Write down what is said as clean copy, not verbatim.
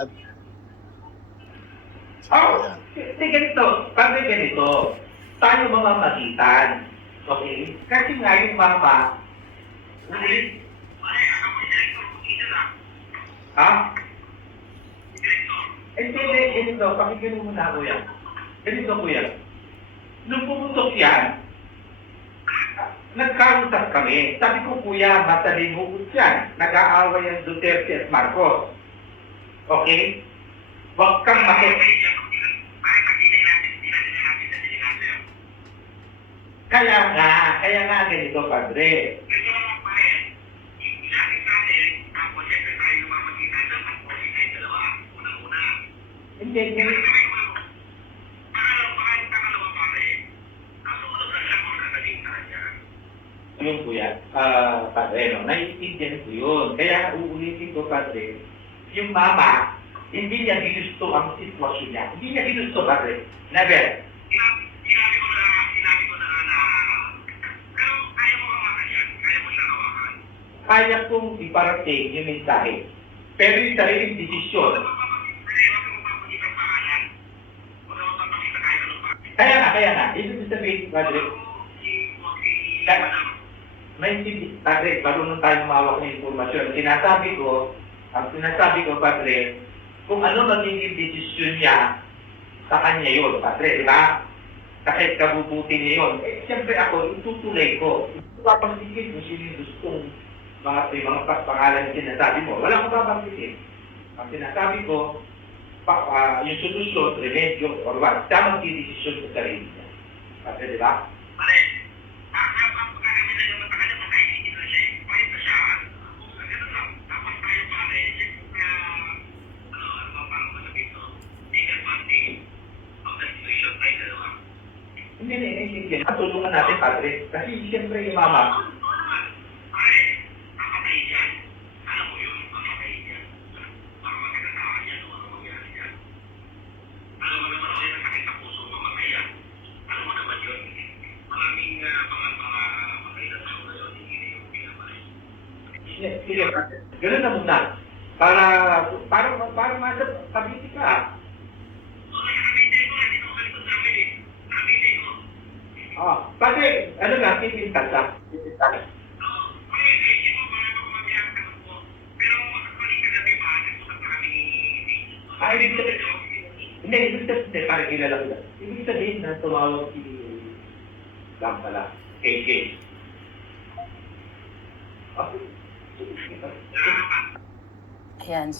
At Oh, ganito, pag ganito, tayo mamamagitan. Okay? Kasi nga yung mama, ulit, ha? Hindi, ganito, pakinggan mo muna kuya. Ganito kuya, nung pumutok yan, nagkausap kami. Sabi ko, kuya, matalimugot yan. Nag-aaway ang Duterte at Marcos. Okay? Huwag kang kaya nga ganito, padre. Hindi, yun kuya, padre, no? Naiintindihan ko yun. Kaya uulitin ko, padre, yung mama, hindi niya ginusto ang sitwasyon niya. Hindi niya ginusto, padre. Never. Sinabi ko na pero kaya mo hawakan yan. Kaya mo siya hawakan. Kaya kong iparating yung mensahe. Pero yung sariling desisyon. Kaya nga. Ibig sabihin, padre, may padre, marunong tayo mawak ng informasyon. Ang sinasabi ko, padre, kung ano magiging desisyon niya, sa kanya yun, padre, di ba? Kahit kabubuti niya yun. Eh, siyempre ako, itutuloy ko. Ito papangsikin kung sino yung gustong mga pangalan na sinasabi mo. Wala akong papangsikin. Ang sinasabi ko, yung solusyon, remedyo, or what, tamang desisyon sa sarili niya. Padre, di ba? Hindi. Matulungan natin, padre. Kasi siyempre yung mama. Sige, gano'n na muna. Para makapabiti ka. Pati, ano nga, pipintas ka? Pipintas. Ibig sabihin, parang kilala ko lang. Ibig sabihin na tumawag si Lam pala, KJ. Ayan.